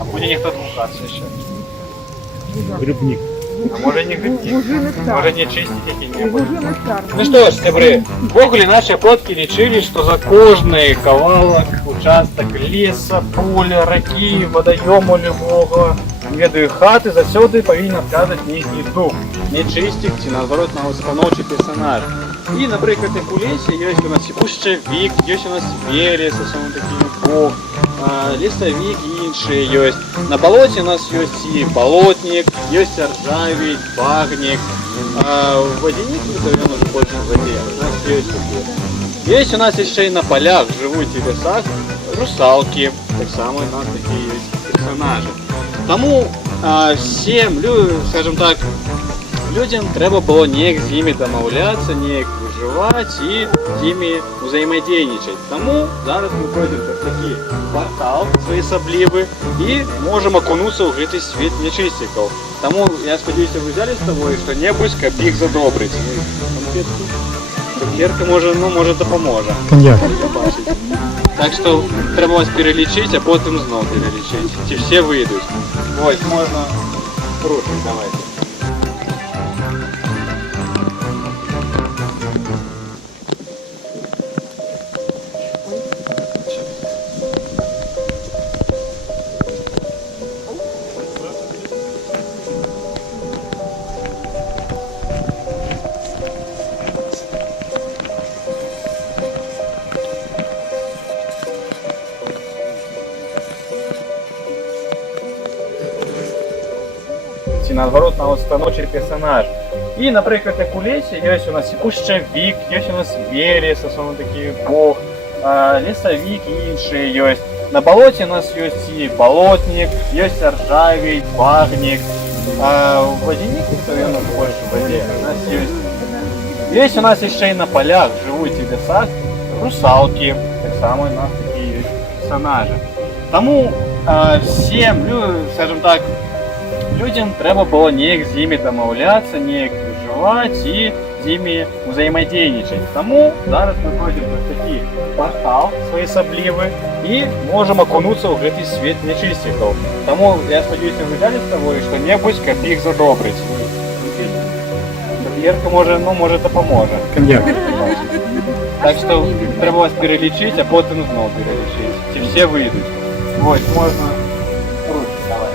А буде ніхто друкатися ще. Грибник. А може не грибник? Може не чистить які-небудь? Ну Ну что ж, сябры, ввогуле наши предки лічили, что за кожный кавалок, участок леса, поля, раки, водоему любого, не ведаю, хаты, засёды повинен адказваць нейкі дух, нечыстик ці наоборот станоўчы персонаж. І, напрыклад, як у лесе ёсць у нас і пушчавік, ёсць у нас верес, асобна такі бог, лесавік і іншыя ёсць. На балоце у нас ёсць і балотнік, ёсць ржавей, багнік, водяник, то ён уже больше в воде, у нас ёсць такі. Есть у нас яшчэ і на полях жывуць і лесах русалки, так само у нас такие есть персонажи. Тому всем, скажем так, людям трэба было неяк з імі дамаўляцца, неяк выжываць і з імі ўзаемадзейнічаць. Таму зараз мы пройдзем праз такі партал своеасаблівы і можам акунуцца ў гэты свет нячысцікаў. Таму я спадзяюся, вы взяли з тобой што-небудзь, каб іх задобрыць. Цукерка можа дапаможа. Коньяк. Так што трэба вас пералічыць, а потым зноў пералічыць. Ці все выйдуць. Вось, можна кружку, давайте. Ці наоборот станоўчы персонаж. І, напрыклад, як у лесе ёсць у нас і пушчавік, ёсць у нас верес, асобна такі бог, лесавік і іншыя ёсць. На балоце у нас ёсць і балотнік, ёсць ржавей, багнік, водяник, то ён больш в воде, у нас ёсць. Ёсць у нас яшчэ і на полях жывуць і лесах русалки, так само у нас такі ёсць персонажи. Таму всем, скажем так, людям трэба было неяк з імі дамаўляцца, неяк выжываць і з імі ўзаемадзейнічаць. Таму зараз мы пройдзем праз такі партал своеасаблівы і можам акунуцца ў гэты свет нячысцікаў. Таму я спадзяюся, вы взяли з тобой што-небудзь, каб іх задобрыць. Цукерка можа дапаможа. Коньяк. Так што трэба вас пералічыць, а потым зноў пералічыць. Ці все выйдуць. Вось, можна кружку, давай.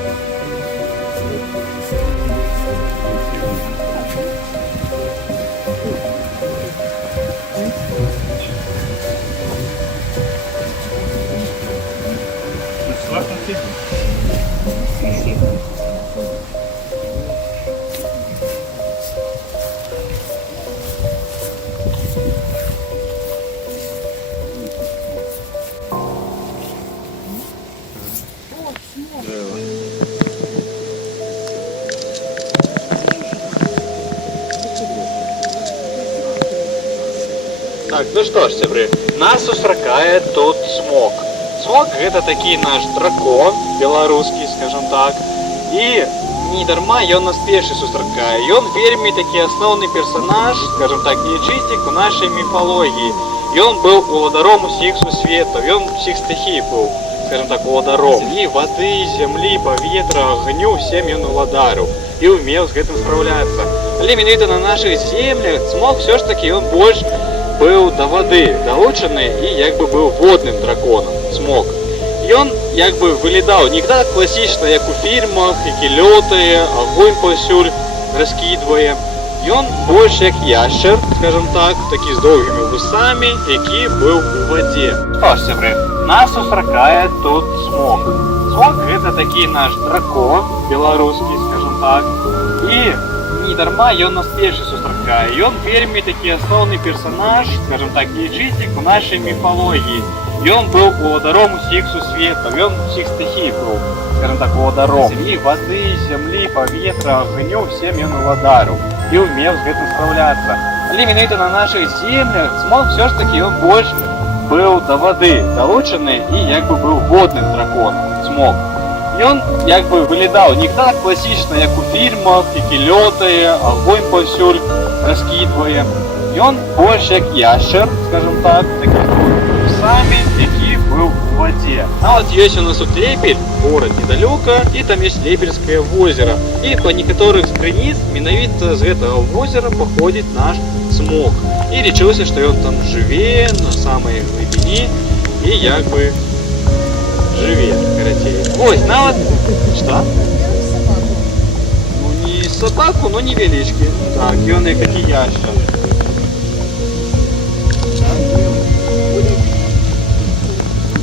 Так, ну что ж, сябры, нас сустракае тут Смок. Смок — это такі наш дракон, беларускі, скажем так. І не дарма ён нас першы сустракае. Ён вельмі такі асноўны персонаж, скажем так, нечыстик у нашай міфалогіі. Ён быў уладаром усіх сусветаў, ён усіх стихій быў, скажем так, уладаром. Землі, вады, зямлі, паветра, агню, всем ён уладарыў і умеў з гэтым спраўляцца. Але менавіта на нашых землях Смок все ж таки ён больш быў да вады далучаны і як бы быў водным драконам, Смок. Ён як бы вылетаў не так класічна, як у фільмах, які лётае, агонь паўсюль раскідвае. Ён больш як яшчар, скажем так, такі з доўгімі вусамі, які быў у вадзе. Што ж, сябры, нас сустракае тут Смок. Смок — гэта такі наш дракон, беларускі, скажем так. І не дарма ён нас першы сустракае. Ён вельмі такі асноўны персонаж, скажем так, нечыстик у нашай міфалогіі. Ён быў уладаром усіх сусветаў, ён усіх стихій быў, скажем так, уладаром. Землі, вады, зямлі, паветра, агню, всем ён уладарыў і умеў з гэтым спраўляцца. Але менавіта на нашых землях Смок все ж таки ён больш быў да вады далучаны і як бы быў водным драконам, Смок. Ён як бы вылетаў не так класічна, як у фільмах, які лётае, агонь паўсюль раскідвае. Ён больш як яшчар, скажем так, такі вусамі, які быў у воде. А вот есть у нас тут Лепель, город недалеко, и там есть Лепельское озеро. И по некоторых з крыніц менавіта з гэтага озера походит наш Цмок. И лічылася, что он там живе на самой глубине и як бы живе, карацей. Ось, нават... Что? Ну не собаку, но невеличкі. Так, ён як такі ящер.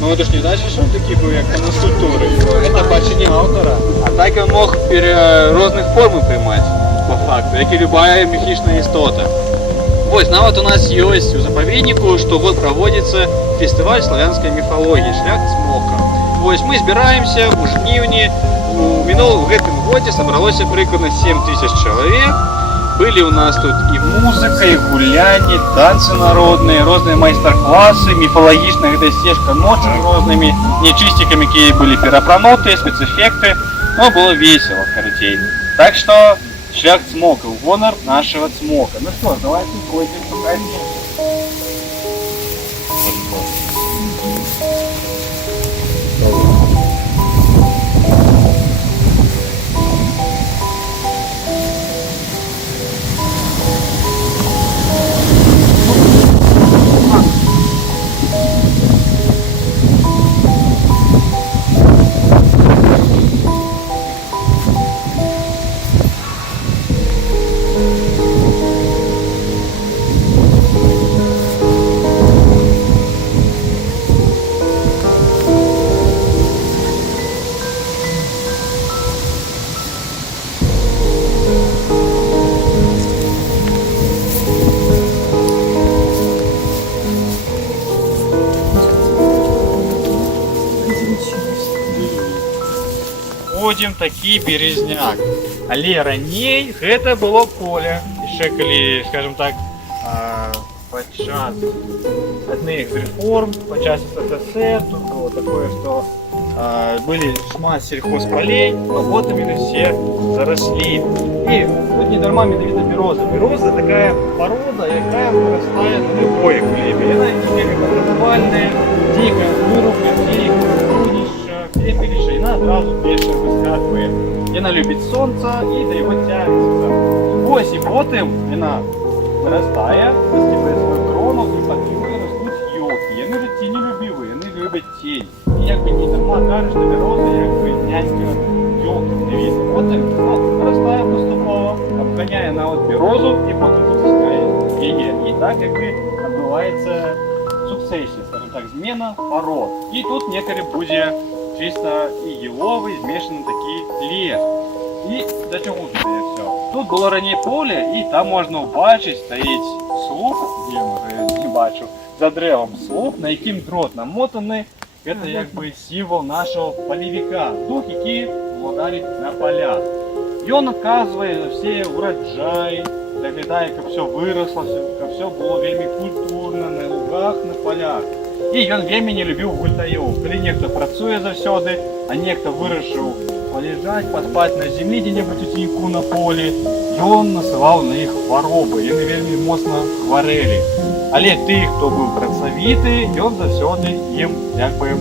Ну это ж не значит, что он такие был, як там на скульптуры. Это бачення автора. А так он мог разных форм приймати, по факту, як і любая міфічна істота. Ось, нават у нас есть у заповеднику, что вот проводится фестиваль славянской мифологии «Шлях Цмока». Ось мы збираемся у жніўні. В гэтым годзе собралося прыкладна 7000 человек. Были у нас тут и музыка, и гуляние, танцы народные, разные мастер-классы, мифологичная стежка ночью разными нечистиками, которые были переапранутые, спецэффекты. Но было весело, короче. Так что шлях Цмока, в гонор нашего Цмока. Ну что, давайте пойдем покажем. Ходим такі березняк. Але раней гэта было поле. Яшчэ калі, скажем так, падчас адных реформ, падчас СССР, тут было такое, что были шмат сельхозполей, но потом они все заросли. И тут не дарма медовита бероза. Бероза такая порода, якая вырастает в любой глебе. Она неорганизованная, дико вырубленная, крепеліша, і вона одразу перша вискакує. Вона любить сонце і до його тягнеться. Ось і потім вона виростає, розтіпає свою крону і потрібно ростуть йолки. Вони вже тіньолюбиві, вони люблять тінь. І якби не дарма кажуть, що бероза якби нянька йолки. Дивіться, потім виростає поступово, обганяє на от берозу і потім запускає її. І так якби відбувається сукцесія, скажімо так, зміна пород. І тут некоторі буде чисто и еловый, змешанный такий лес. И до чого тут є все? Тут було раніше поле, і там можна побачити, стоїть слуп, я вже не бачу, за древом слуп, на яким дрот намотаний. Це якби символ нашого полівіка, дух, який владарить на полях. І він відказує за всі урожаї, доглядає, щоб все виросло, щоб все було вельми культурно, на лугах, на полях. І він вельми не любив гультаїв. Коли ніхто працює завсюди, а ніхто вирішив полежать, поспати на землі, де-небудь у тіньку на полі, і він насилав на їх хвороби, вони вельми моцно хворели. Але ті, хто був працьовитий, він завсюди їм якби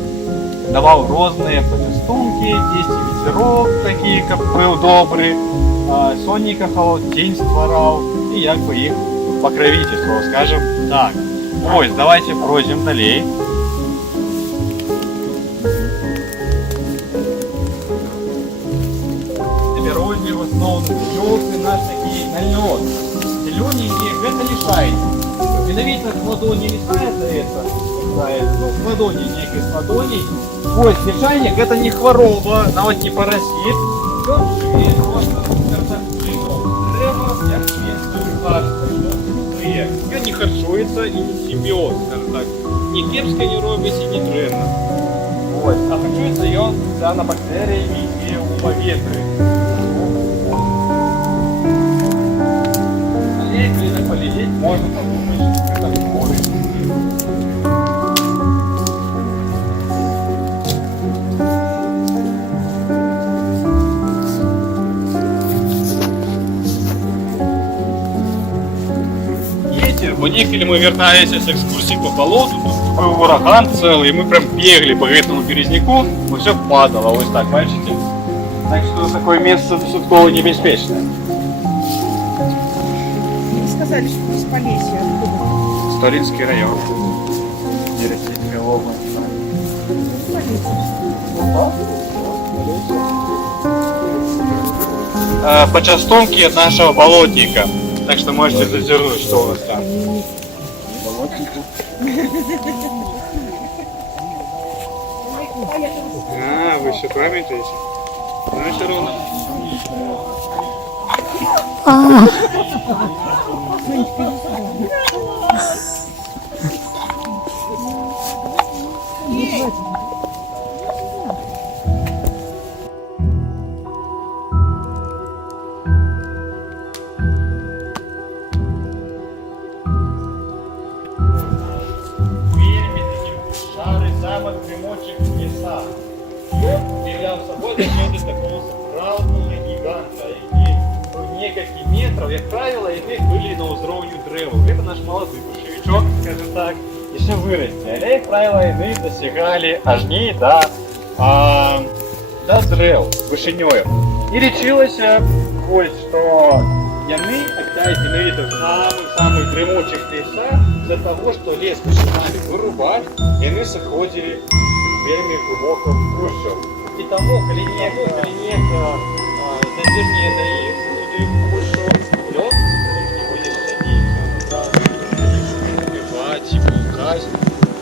давав різні почастунки, 10 ветерок такі, як був добрий, сонника холод, тінь створав, і якби їх покровительствував, скажем так. Ось, давайте пройдем далее. Берозі в основному жовтий наш такий нальот. Зелененький, это лишайник. Менавіта з ладоні лишається это. Ну, з ладоні, некий з ладоні. Ось, лишайник это не хвороба, навіть не паразит. Он живе просто, скажем так, треба, як шведське лікарство. Он не харчуется и не симбиоз, скажем так. Ни кепска не робить и не древно. Вот. А харчуется он цианобактериями и у поветры. Если так полететь, можно подумать, что это может. Бо неколи ми верталися з екскурсії по болоту, тут был ураган целый, и мы прям бегали по этому березняку, и все падало, вот так, бачите? Так что такое место досудково небеспечное. Мне сказали, что из Полесья. Откуда? Столинский район. Российская область. Почастунки от нашего болотника. Так что можете зазернуть, что у нас там. Болотнику. Вы еще памятаете? Ну, все равно. Шары самых дремучих в лесах. Являл собой доследить такого справжнього гиганта, які в несколько метров, як правило, які были на узровні древу. Это наш молодой бушевичок, скажем так, еще вырасти. Але, як правило, вони досягали аж не до древ, вышинёю. І лічилося, ось, що яны, опять, имеют в самых дремучих лесах, из-за того, что лес начинали вырубать, яны заходили вельми глубоко в гущу. И тому, коли нехто зазирне до іх, туди в гущу, лед, не будеш садити, набивати, пукать.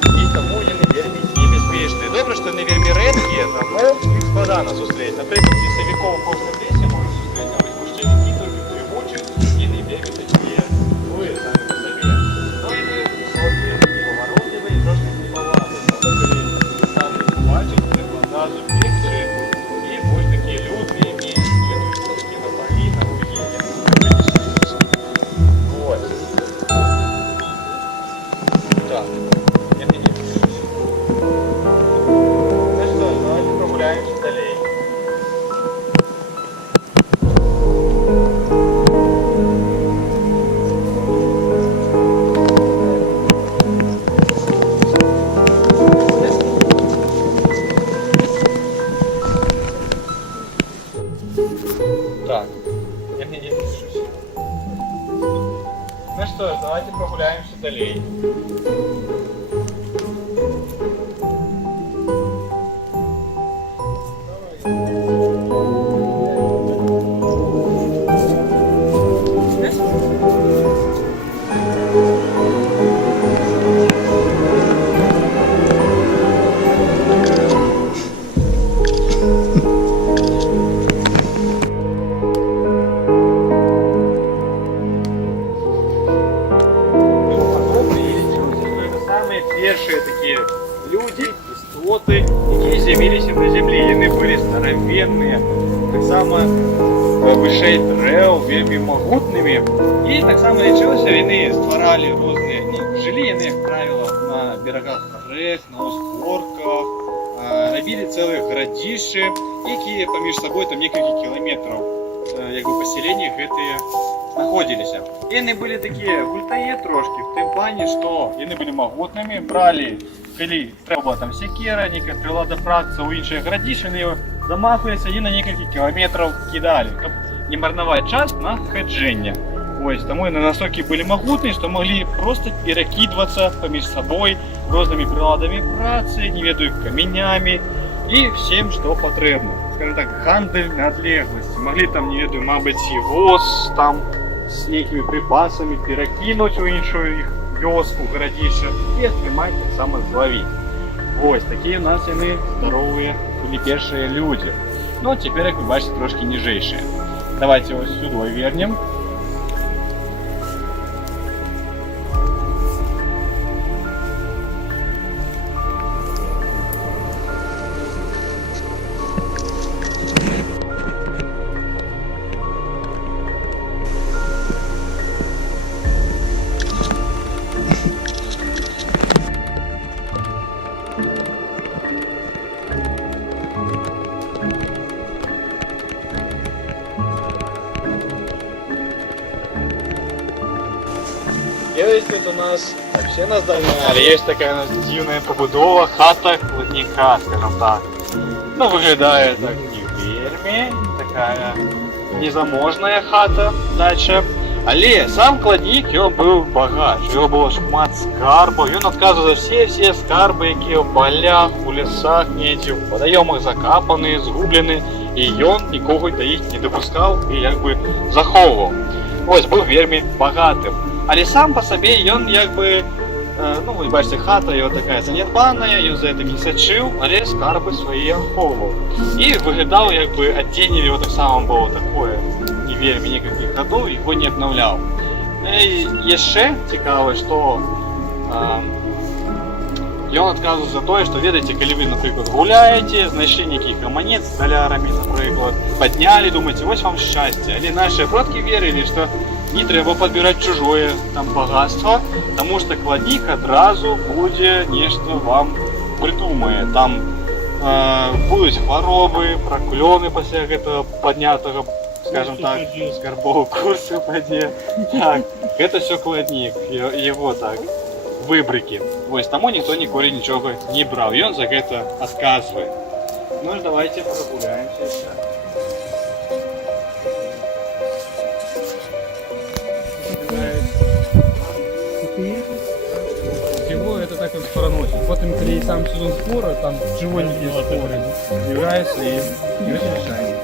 І тому яны вельми небезпечні. Добре, що вони вельми редкі, тому їх складано зустріти. Наприклад, в лісовиков в кожному лісі можна зустріти, але гущевики тільки дрімучі і не вельми такі злі самі по собі. Но і вони високі, і поворотливі, і трошки неповажні. Тому коли самі бачать, це одразу бігче, і ось такі люди імеють, їдуть трошки на полі, на уїзді, ось. Так, я не пишусь. Ну что, давайте прогуляемся далее. Так, я не пишусь. Ну что ж, давайте прогуляемся далее. Першие такие люди, истоты, які з'явилися на землі. Вони були здоровенні, так само вищей древ, вельми могутними. І так само лічилося, вони створали різні, жили вони, як правило, на берегах рек, на узгорках, робили цілі городища, які поміж собою там кілька кілометрів, якби поселення гэты знаходилися. І вони були такі гультаї трошки, в тим плані, що вони були могутними, брали, коли треба була там секера, нека прилада праця у інших городищ, вони його замахувалися і на кілька кілометрів кидали, щоб не марнувати час на ходження. Ось, тому вони настільки були могутні, що могли просто перекидуватися поміж собою різними приладами праці, не ведаю, каменями і всім, що потрібно. Скажем так, гандель на отлеглости. Могли там, не ведаю, мабуть, і воз там з некими припасами перекинуть у іншу їх вёску, городище і отримати так само зловити. Ось, такі у нас вони здорові були перші люди. Ну, тепер, як ви бачите, трошки ніжейші. Давайте ось сюди вернемо. есть вот у нас, так, все нас догнали, есть такая у нас дивная побудова, хата кладника, скажем так. Ну, выглядає так не вельми, такая незаможная хата, дача. Але сам кладнік, ён быў багач, у яго было шмат скарбаў, ён адказваў за все скарбы, якія ў полях, у лесах, недзе, у вадаёмах закапаны, згублены, і ён нікога да іх не дапускаў і як бы захоўваў. Вось, быў вельмі багатым. Але сам па сабе ён як бы, ну вы бачыце, хата его такая занядбаная, ён за гэтым не сачыў, але скарбы свае ахоўваў. І выглядаў як бы адзенне его таксама было такое, не вельмі некалькіх гадоў, его не аднаўляў. І яшчэ цікава, што ён адказваў за тое, што ведаеце, калі вы, напрыклад, гуляеце, знайшлі нейкі монет з далярамі, напрыклад, паднялі, думаеце, вось вам шчасце. Але нашыя продкі верылі, што не трэба падбіраць чужое там багатства, таму што кладнік адразу будзе нешта вам прыдумае. Там будуць хваробы, праклёны пасля гэтага паднятага, скажем так, скарбового курсу падзе. Так, гэта всё кладнік, яго так, выбрыкі. Вось, таму ніхто ніколі нічога не браў, ён за гэта адказвае. Ну ж давайте прогуляемся яшчэ. Его это так как проносит. Потом, когда сам сезон спора, там животники споры являются и разрешаем.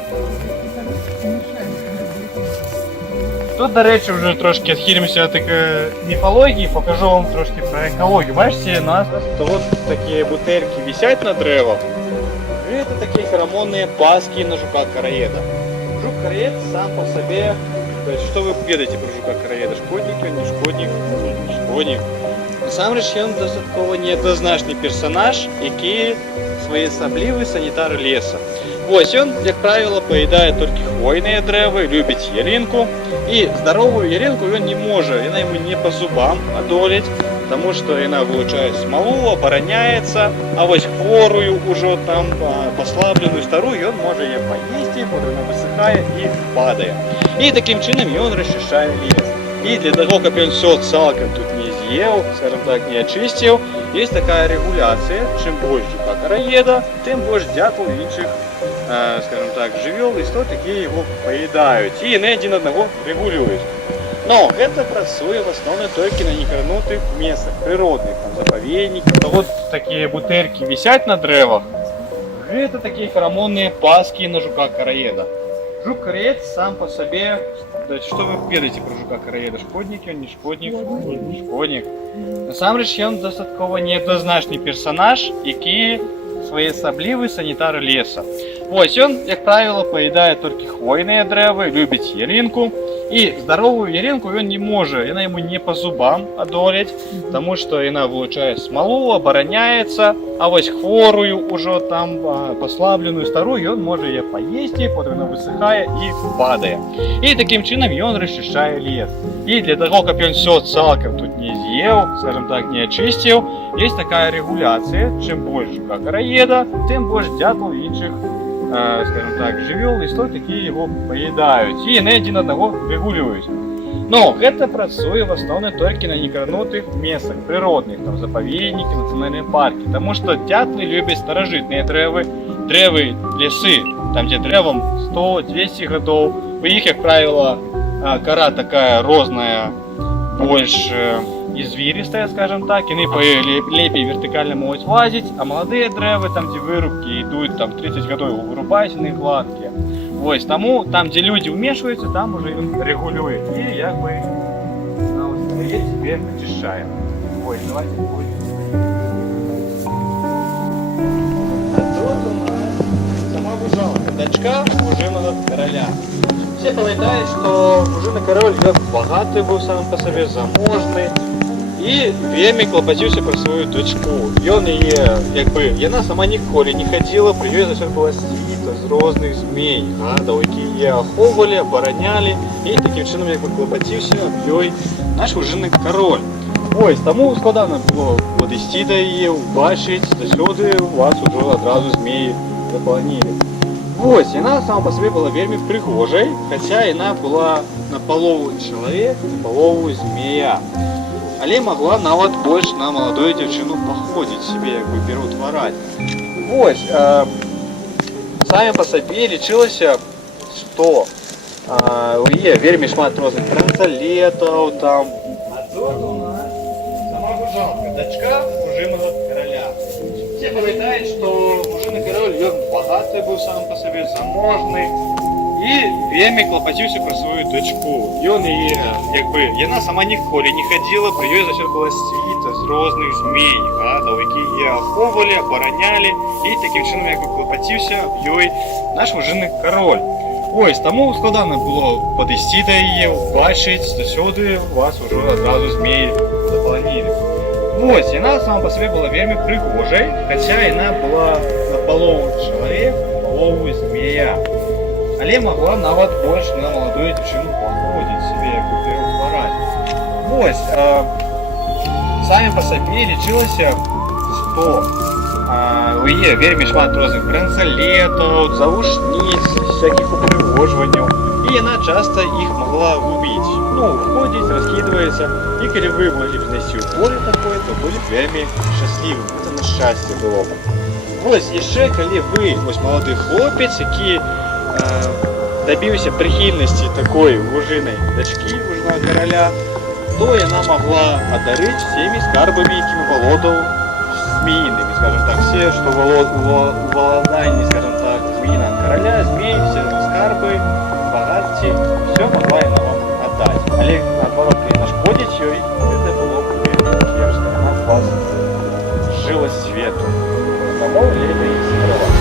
Тут, до речі, вже трошки відхилимося від міфології, покажу вам трошки про екологію. Бачите, у нас тут такі бутельки висять на деревах. І це такі феромонні паски на жука-караеда. Жук-караед сам по собі, то есть, що ви ведаєте про жука-караеда? Шкодник, він не шкодник, шкодник. Насамрэч, ён дастаткова неадназначны персонаж, які своеасаблівы санітар леса. Вось ён, як правіла, паядае толькі хвойныя дрэвы, любіць ялінку. І здаровую ялінку ён не можа, яна яму не па зубам адолець, таму што яна вылучае смалу, абараняецца, а вось хворую ўжо там паслабленую старую ён можа яе паесці, потым яна высыхае і падае. І такім чынам ён расчышчае лес. І для таго, каб ён всё цалкам тут не з'еў, скажем так, не ачысціў, есть такая регуляцыя, чым больш жука-караеда, тым больш дзятаў іншых, скажем так, жывёл, істот, якія яго паядаюць, і яны адзін аднаго рэгулююць. Но гэта працуе в асноўным толькі на некранутых месцах, прыродных, там, запаведніках. Вот такія бутэлькі вісяць на дрэвах. Гэта такія феромонныя паски на жука-караеда. Жук-караед сам по сабе, што вы ведаеце про жука-караеда? Шкоднік ён, не шкоднік? Шкоднік. Насамрэч, ён дастаткова неадназначны персонаж, які своеасаблівы санітар леса. Вось ён, як правіла, паядае толькі хвойныя дрэвы, любіць ялінку. І здаровую ялінку ён не можа, яна яму не па зубам адолець, таму што яна вылучае смалу, абараняецца, а вось хворую ўжо там паслабленую старую ён можа яе паесці, потым яна высыхае і падае. І такім чынам ён расчышчае лес. І для таго, каб ён всё цалкам тут не з'еў, скажем так, не ачысціў, есть такая регуляцыя, чым больш жука-караеда, тым больш дзятаў іншых, скажем так, жывёл, істот, якія яго паядаюць, і яны адзін аднаго рэгулююць. Но гэта працуе в асноўным толькі на некранутых месцах прыродных, там запаведнікі, нацыянальныя паркі, таму што дятлы любяць старажытныя дрэвы, дрэвы, лесы, там дзе дрэвам 100-200 гадоў. У іх, як правіла, кара такая розная, больш извилистая, скажем так, яны лепей вертыкальна могуць лазіць, а маладыя дрэвы, там дзе вырубкі ідуць, там 30 гадоў вырубаюць, яны гладкія. Вось, таму там, дзе людзі ўмешваюцца, там уже ён рэгулюе і як бы себе ачышчае. Ой, давайте будем. А тут у нас сама вужалка, дачка мужиного короля. Все памятаюць, што мужыны кароль ён багаты быў сам па сабе, заможны і вельмі клапаціўся пра сваю дачку. Ён яе, як бы, яна сама ніколі не хадзіла, пры ёй заўсёды была світа з розных змей, гадаў, якія яе ахоўвалі, абаранялі, і такім чынам як бы клапаціўся аб ёй наш мужыны кароль. Ось, таму складана было падысці да яе, убачыць, заўсёды у вас ужо адразу змеі запаланілі. Вось, яна сама па сабе была вельмі прыгожай, хаця яна была напалову чалавек, напалову змея. але могла нават больш на маладую дзяўчыну паходзіць себе, як бы пераўтвараць. Вось, самі па сабе лічылася, што у яе вельмі шмат розных бранзалетаў там. А тут у нас сама Бужалка, дачка мужынага караля. Все памятаюць, што мужыны кароль, ён багаты быў сам па сабе, заможны і вельмі клапаціўся пра сваю дачку. Ён яе, як бы, яна сама ніколі не хадзіла, пры ёй заўсёды была світа з розных змей, гадаў, якія яе ахоўвалі, абаранялі, і такім чынам як бы клапаціўся ёй наш мужыны кароль. Ось, таму складана было падысці да яе, убачыць, заўсёды вас ужо адразу змеі запаланілі. Вось, яна сама па сабе была вельмі прыгожай, хаця яна была напалову чалавек, напалову змея. Але могла нават больш на маладую дзяўчыну паходзіць себе, як бы пераўтвараць. Вось, самі па сабе лічылася, што у яе вельмі шмат розных бранзалетаў, завушніц, всякіх упрыгожванняў, і яна часта іх могла губіць. Ну, ходзіць, раскідваецца, і калі вы могли б знайсці ў поле такое, то былі б вельмі шчаслівы, гэта на шчасце было б. Вось, яшчэ калі вы, вось малады хлопец, які дабіўся прыхільнасці такой мужынай дачкі, мужнага караля, то яна могла адарыць всеми скарбамі, якімі валодаў змеінымі, скажем так, все, што валаданні, скажем так, змеінага караля, змей, все скарбы, багацці, все могла яна вам аддаць. Але наадварот, калі нашкодзіць ёй, гэта было б вельмі кепска, яна з вас жыла свету. Таму лепей сябраваць.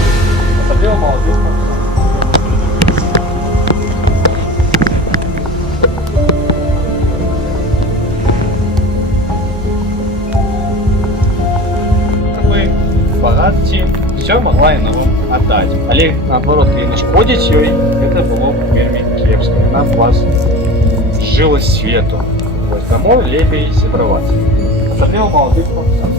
Асабліва маладых хлопцаў. Багацці, все могла яна вам аддаць. Але наадварот, калі нашкодзіць ёй, гэта было б вельмі кепска. Яна б вас жыла свету. Вось таму лепей сябраваць. Асабліва маладых хлопцаў.